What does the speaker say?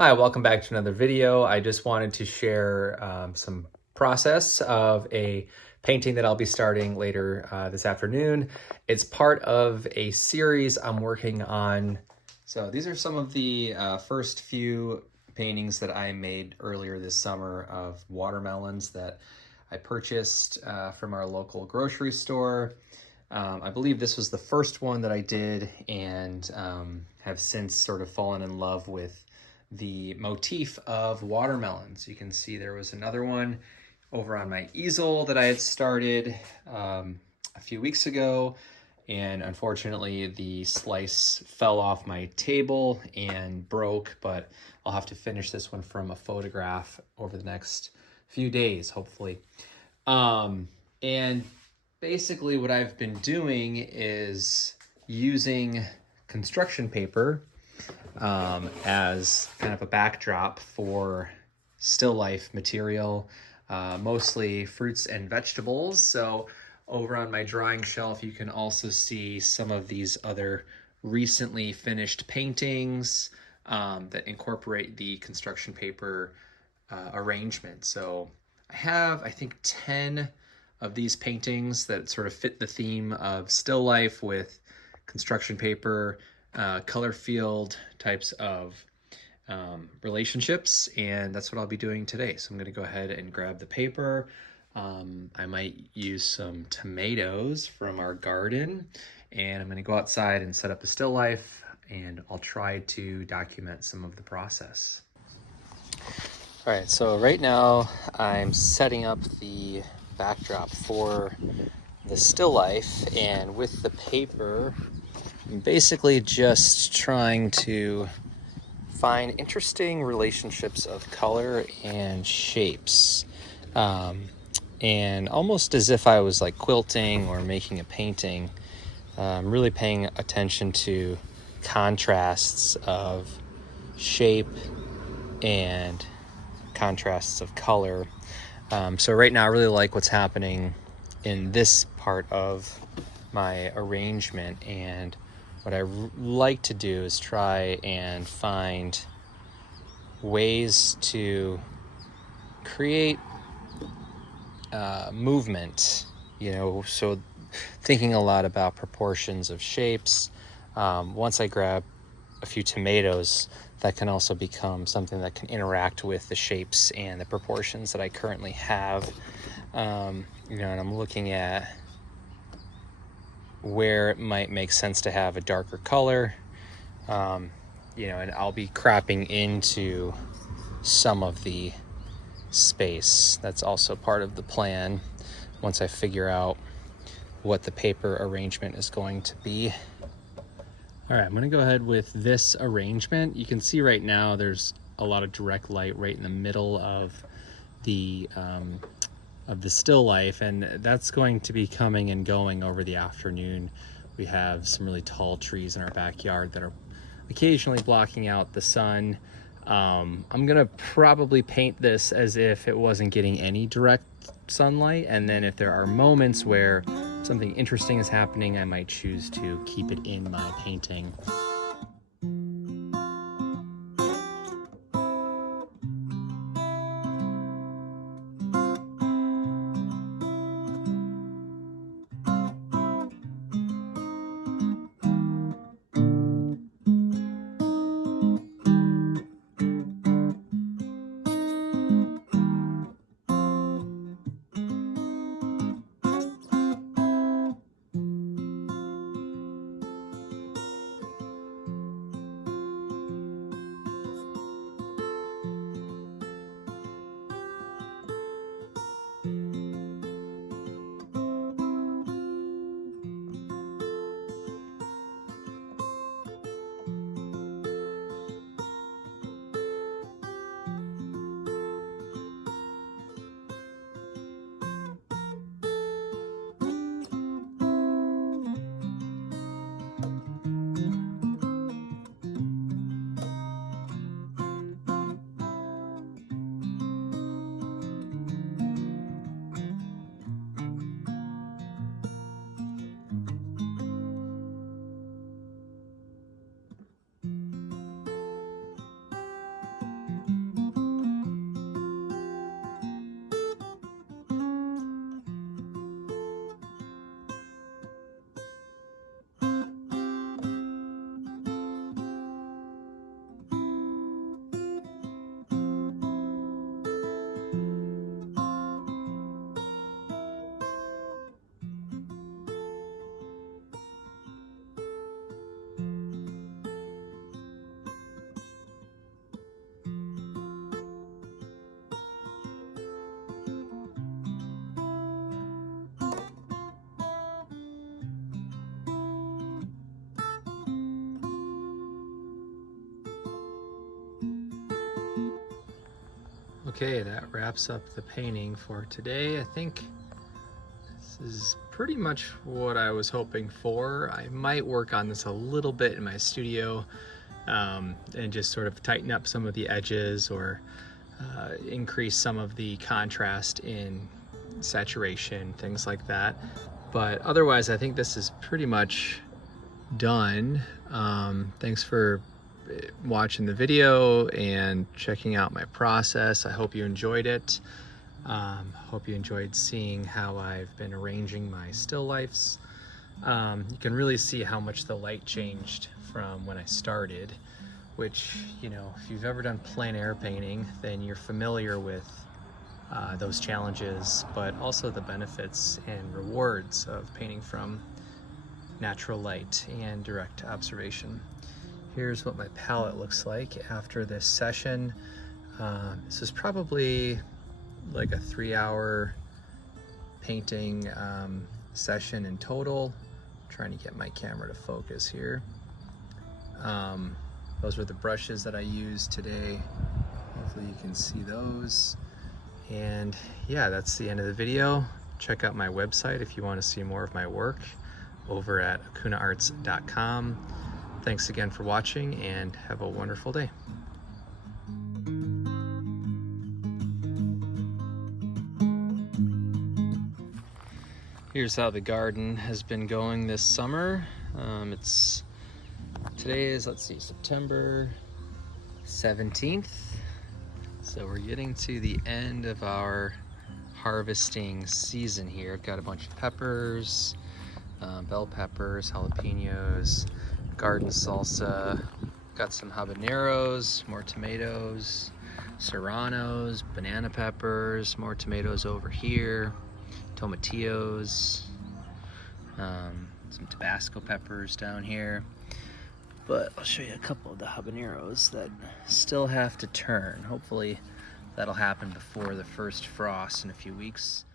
Hi, welcome back to another video. I just wanted to share some process of a painting that I'll be starting later this afternoon. It's part of a series I'm working on. So these are some of the first few paintings that I made earlier this summer of watermelons that I purchased from our local grocery store. I believe this was the first one that I did, and have since sort of fallen in love with the motif of watermelons. You can see there was another one over on my easel that I had started a few weeks ago, and unfortunately the slice fell off my table and broke, but I'll have to finish this one from a photograph over the next few days, hopefully. And basically what I've been doing is using construction paper as kind of a backdrop for still life material, mostly fruits and vegetables. So over on my drawing shelf, you can also see some of these other recently finished paintings that incorporate the construction paper arrangement. So I have, I think, 10 of these paintings that sort of fit the theme of still life with construction paper, color field types of relationships, and that's what I'll be doing today. So I'm going to go ahead and grab the paper. I might use some tomatoes from our garden, and I'm going to go outside and set up a still life, and I'll try to document some of the process. All right, so right now I'm setting up the backdrop for the still life, and with the paper I'm basically just trying to find interesting relationships of color and shapes, and almost as if I was like quilting or making a painting, really paying attention to contrasts of shape and contrasts of color. So right now I really like what's happening in this part of my arrangement, and what I like to do is try and find ways to create movement, so thinking a lot about proportions of shapes. Once I grab a few tomatoes, that can also become something that can interact with the shapes and the proportions that I currently have. And I'm looking at where it might make sense to have a darker color, and I'll be cropping into some of the space. That's also part of the plan once I figure out what the paper arrangement is going to be. All right, I'm going to go ahead with this arrangement. You can see right now there's a lot of direct light right in the middle of the still life, and that's going to be coming and going over the afternoon. We have some really tall trees in our backyard that are occasionally blocking out the sun. I'm gonna probably paint this as if it wasn't getting any direct sunlight, and then if there are moments where something interesting is happening, I might choose to keep it in my painting. Okay, that wraps up the painting for today. I think this is pretty much what I was hoping for. I might work on this a little bit in my studio and just sort of tighten up some of the edges or increase some of the contrast in saturation, things like that. But otherwise, I think this is pretty much done. Thanks for watching the video and checking out my process. I hope you enjoyed it. Hope you enjoyed seeing how I've been arranging my still lifes. You can really see how much the light changed from when I started, which, you know, if you've ever done plein air painting, then you're familiar with those challenges, but also the benefits and rewards of painting from natural light and direct observation. Here's what my palette looks like after this session. This is probably like a 3-hour painting session in total. I'm trying to get my camera to focus here. Those were the brushes that I used today. Hopefully you can see those. And yeah, that's the end of the video. Check out my website if you want to see more of my work over at akunaarts.com. Thanks again for watching and have a wonderful day. Here's how the garden has been going this summer. Today is, let's see, September 17th. So we're getting to the end of our harvesting season here. I've got a bunch of peppers, bell peppers, jalapenos, garden salsa, got some habaneros, more tomatoes, serranos, banana peppers, more tomatoes over here, tomatillos, some Tabasco peppers down here. But I'll show you a couple of the habaneros that still have to turn. Hopefully that'll happen before the first frost in a few weeks.